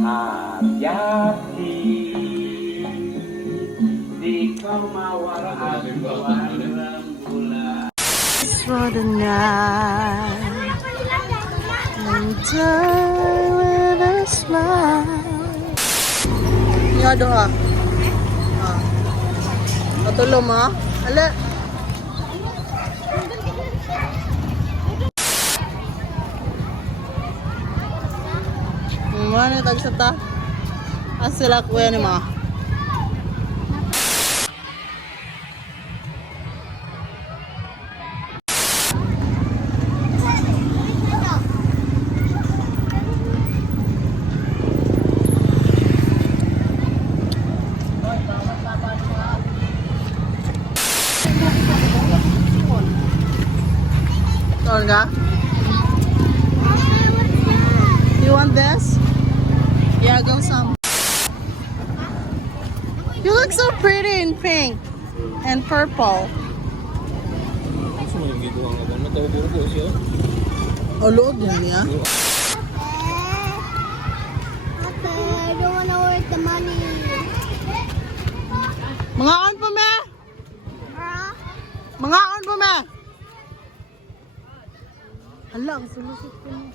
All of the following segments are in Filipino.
Hati-hati, di kau mawar awan rembulan. For the night, and die with a smile. Nga doa. Patulo mo? Ale. Mana tag sa ta? Asila kuya ni ma. Ka? You want this? Yeah, go some. You look so pretty in pink and purple. Oh, look din niya. I don't want to work the money. Mga on po me? Mga on po me? Hala, ang sulusot ko mo.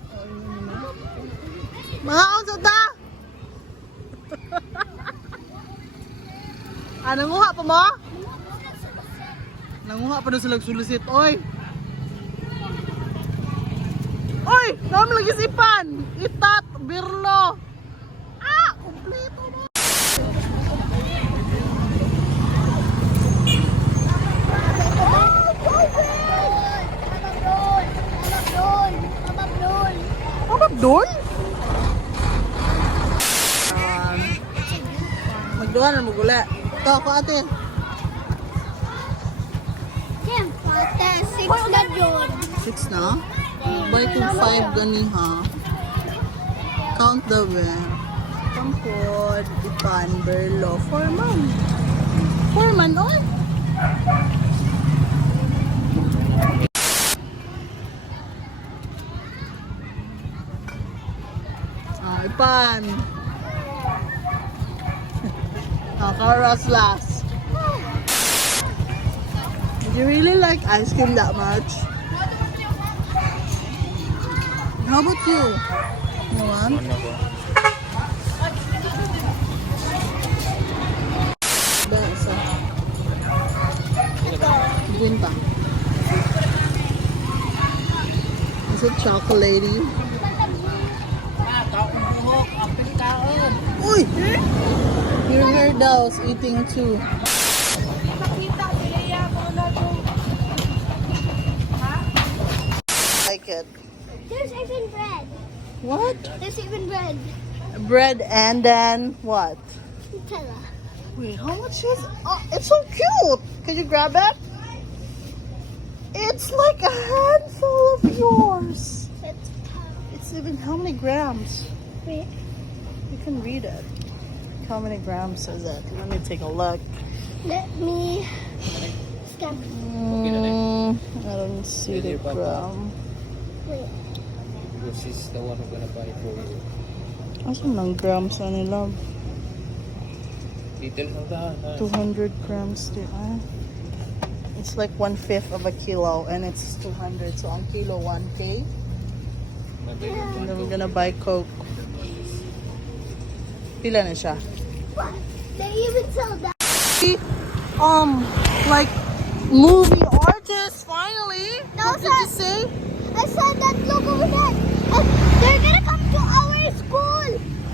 Mga on sa ta? Nanguha pa mo? Nanguha pa na sila sulusit. Oy! Oy! Naman lagi sipan! Itat! Birlo! Ah! Kompleto mo! Doon? Magduhan na magula. Ito ako ate. Ate, 6 na yun. 6 na? Buy to 5 gani ha. Count the way. Kampod, ipan, berlo. 4 man. 4 man on? Ipan. Karas last. Do you really like ice cream that much? How about you? You want? Besa. Binta. Is it chocolatey? Uy! Your hair doll is eating too. Like it. There's even bread. What? There's even bread. Bread and then what? Nutella. Wait, how much is? Oh, it's so cute. Can you grab it? It's like a handful of yours. It's even how many grams? Wait. You can read it. How many grams is it? Let me take a look. Let me scan. I don't see the gram. Wait. This is the one who's gonna buy for you. Asan ng grams na nila? Details ng tahanan. 200 grams di ah. It's like 1/5 of a kilo and it's 200. So ang kilo 1K. And then we're gonna buy Coke. Pila na siya? What? They even sell that. Like movie artists finally. No, What did you sir. say? I saw that look over there. And they're gonna come to our school.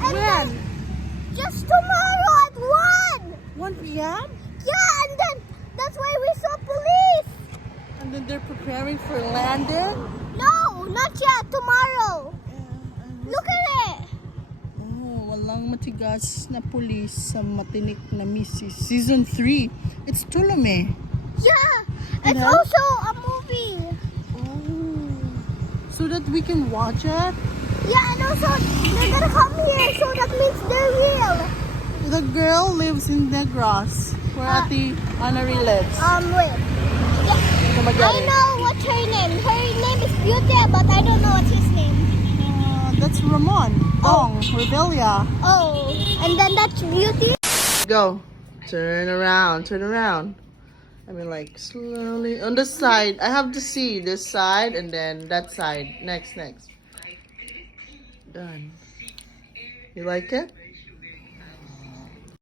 And When? just tomorrow at 1. 1 p.m. Yeah, and then that's why we saw police. And then they're preparing for landing. No, not yet. Tomorrow. Look at it. Oh, walang matigas na pulis sa matinik na misis. Season 3. It's Tulame. Yeah, it's No? also a movie. Oh. So that we can watch it? Yeah, and also they're gonna come here, so that means they're real. The girl lives in Negros, where Ate Anari lives. Wait. Yeah, I know what's her name. Her name is Beauty, but I don't know what's his name. That's Ramon. Bong. Revelia. Oh, and then that's Beauty. Go. Turn around. Turn around. I mean, like, slowly. On the side. I have to see this side and then that side. Next, next. Done. You like it?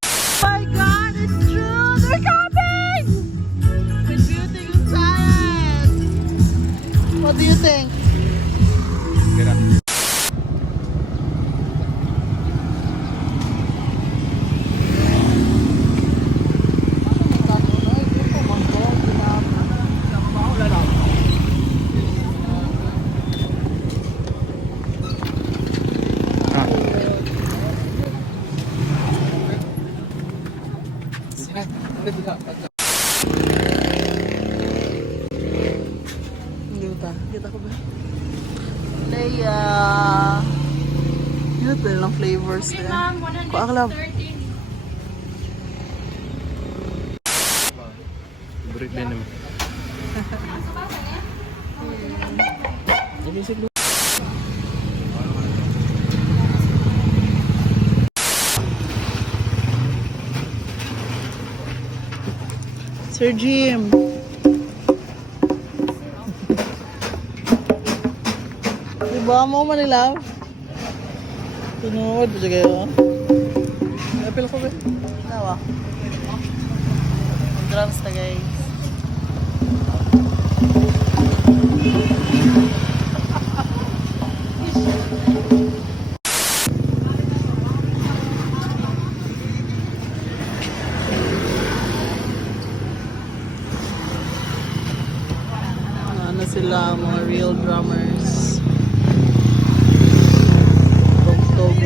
Oh my god, it's true! They're coming! With Beauty and Science! What do you think? Get up. Kita ko ba? Leia! Yun ito lang flavors din. Paaklab. Break din naman. Sir Jim. Diba mo Manila? Tunod pa kayo. Apil ko ba? Nawa. Drums na guys. Ano sila mga real drummers. Tugtog.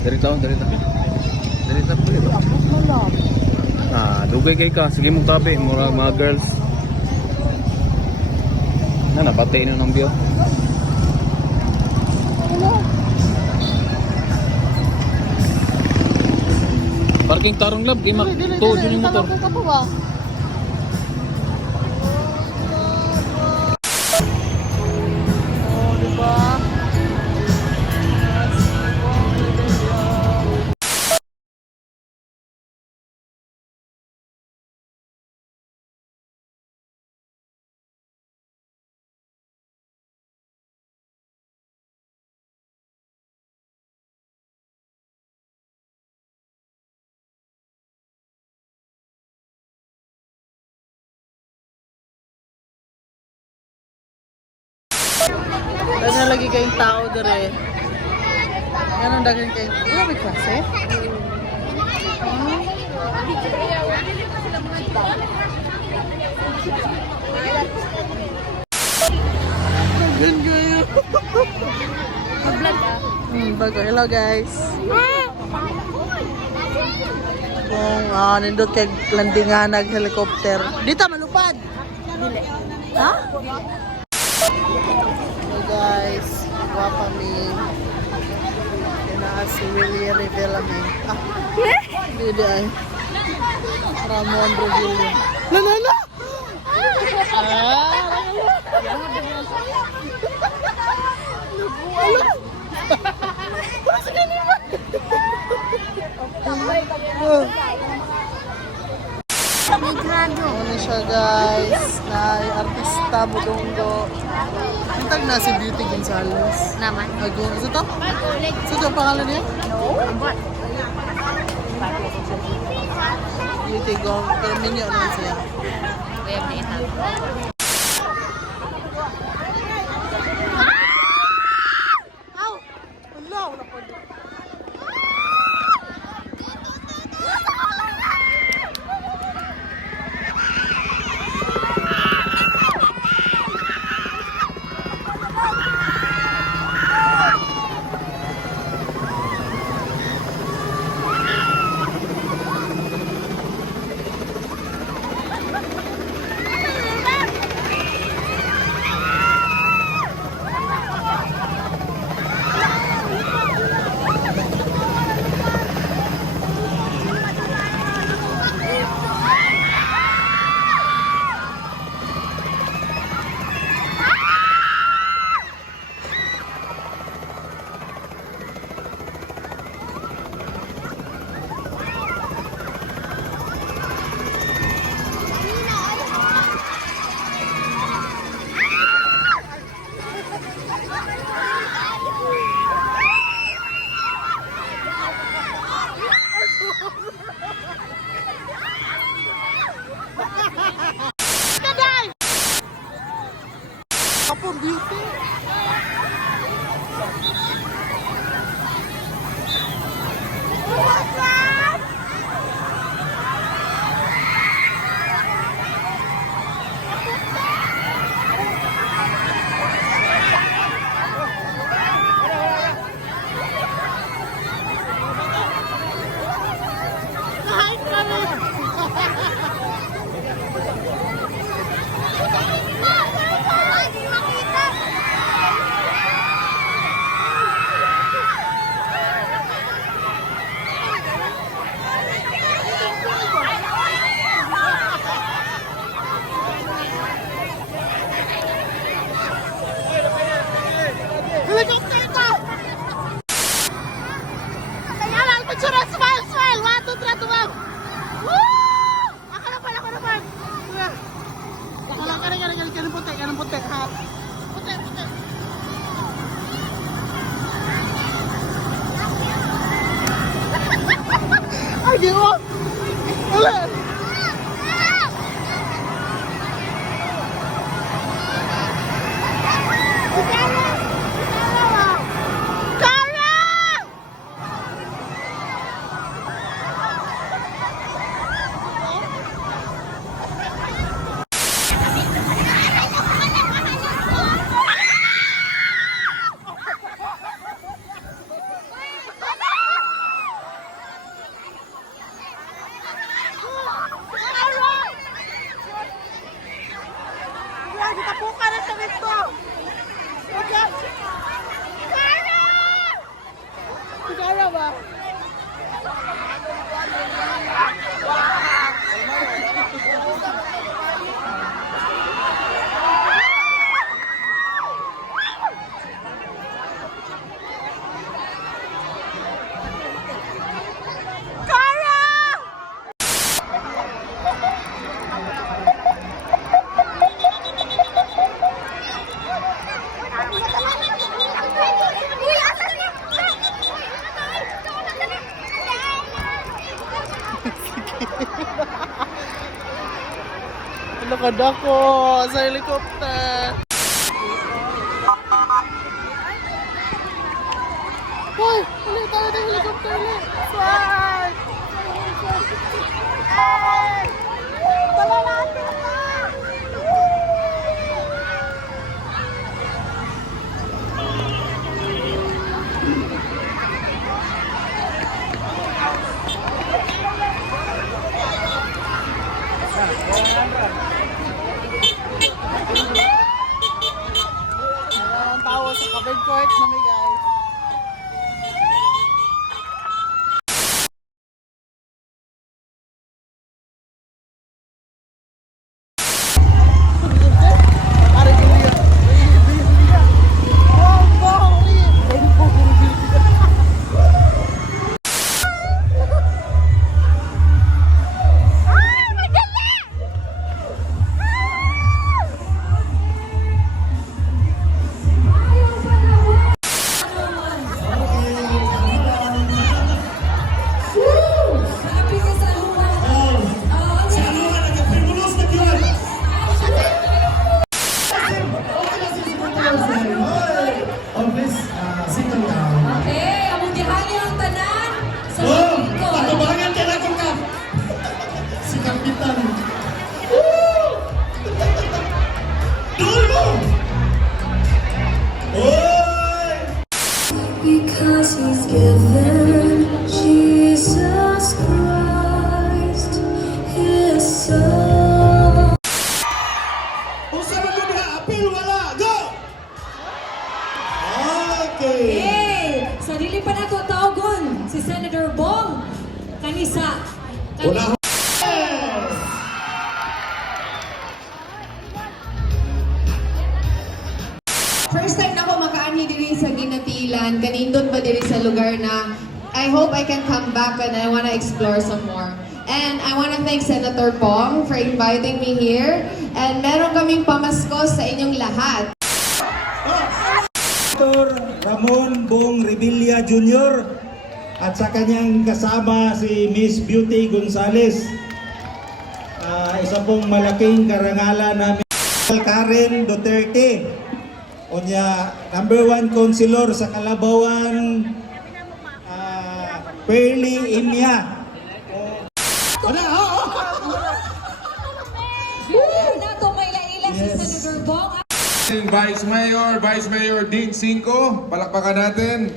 Dari tapo yun. Dugay kay ka. Sige mong tabi. Mga girls. Napatay nyo ng biyo. Parking Tarong Lab. Di mag-tuod yun yung motor. Oh, diba? Ano lagi kayong tao dire? Ano dagan kayong... Wala may klase? Gan kayo. Bago. Hello guys. Kung nindot kay landingan nag helicopter. Dito malupad. Dili. Ha? Hello guys. Guwapa mi. Kina si Willie Revela mi. Dili ay. Ramon Revela. No. Ano siya guys, na artista budonggo. Hintag na si Beauty Gonzales. Naman. Ago, isa to? Isa to ang pangalan niya? Beauty Gong, pero minyo naman siya. Web na ito. Wala, wala pa din. Kapag Beauty. Helicopter ito! Kaya lang, picture, smile, smile! 1, 2, 3, tumang! Woo! Ako na pala, ako na pala! Wala, kanang puti, ha? Puti, puti! Ay, di mo! Wala! Kita buka na sa dito! Okay? Kara! Kara ba? Lakad ako sa helicopter. Hoy! Ulit tayo ng helicopter ulit! Fly! Hey! Tala natin na! Mayroong tao sa covered court na may guys. Will wala. Go! Okay. Hey! Sa dili pa nato tawgon si Senator Bong kanisa. Una. First time na ako makaani diri sa Ginatilan, kanindot pa diri sa lugar na I hope I can come back and I want to explore some more. And I want to thank Senator Bong for inviting me here. And meron kaming pamasko sa inyong lahat. Dr. Ramon Bong Revilla Jr. at sa kanyang kasama si Miss Beauty Gonzales. Isa pong malaking karangalan namin. Karen Duterte. Unya, number 1 councilor sa Kalabawan, Perly Imya. Before nato may laila si Senator Bong. Vice Mayor Dean Cinco, palakpakan natin.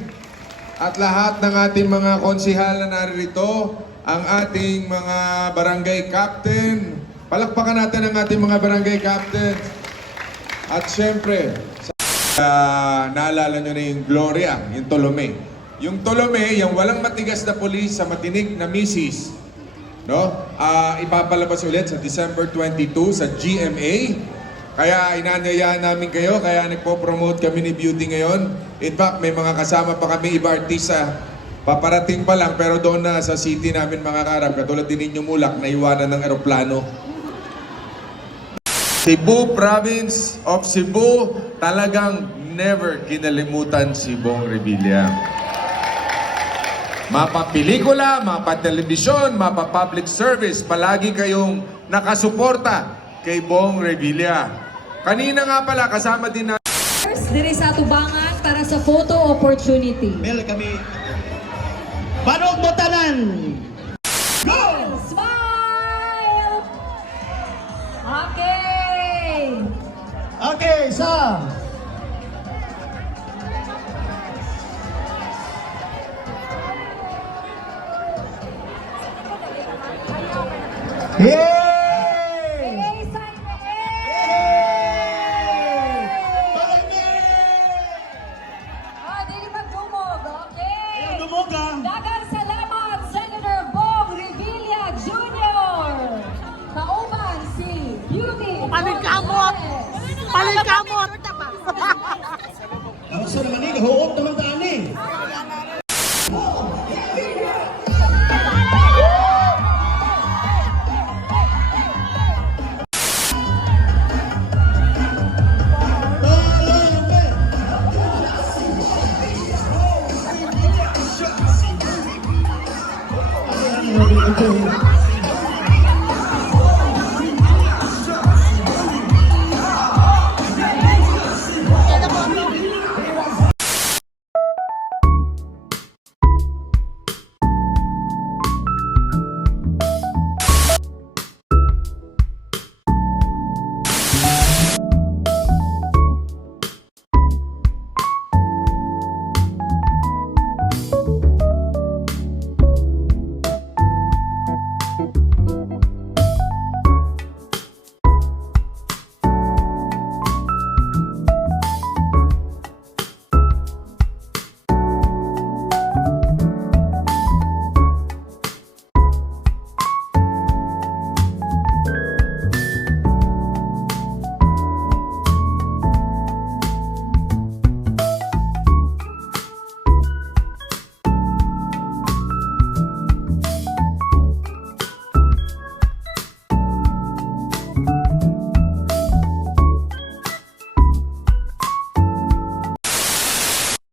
At lahat ng ating mga konsihal na naririto, ang ating mga barangay captain. Palakpakan natin ang ating mga barangay captain. At syempre, naalala nyo na yung Gloria, yung Tolome. Yung Tolome, yung walang matigas na polis sa matinik na misis. No? Ipapalabas ulit sa December 22 sa GMA. Kaya inanyayaan namin kayo, kaya nagpo-promote kami ni Beauty ngayon. In fact, may mga kasama pa kami, iba artista. Paparating pa lang, pero doon na sa city namin mga karab, katulad din ninyo Mulak, naiwanan ng eroplano. Cebu Province of Cebu, talagang never kinalimutan si Bong Revilla. Mapa-pelikula, mapa-telebisyon, mapa-public service, palagi kayong nakasuporta kay Bong Revilla. Kanina nga pala, kasama din na Diri sa Tubangan para sa photo opportunity. Mel kami. Banog mo tanan! Go! Smile! Okay! Okay, so. Yay! Hey, sign na Ah, dili magdumog. Okay. Dumuga. Dagang salamat, Senator Bong Revilla Jr. Kauban si Beauty Paligkamot! Gonzales. Paligkamot! Ang sa naman eh, huot naman taan eh.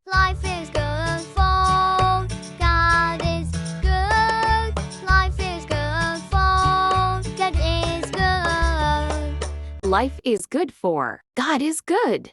Life is good for God is good. Life is good for God is good. Life is good for God is good.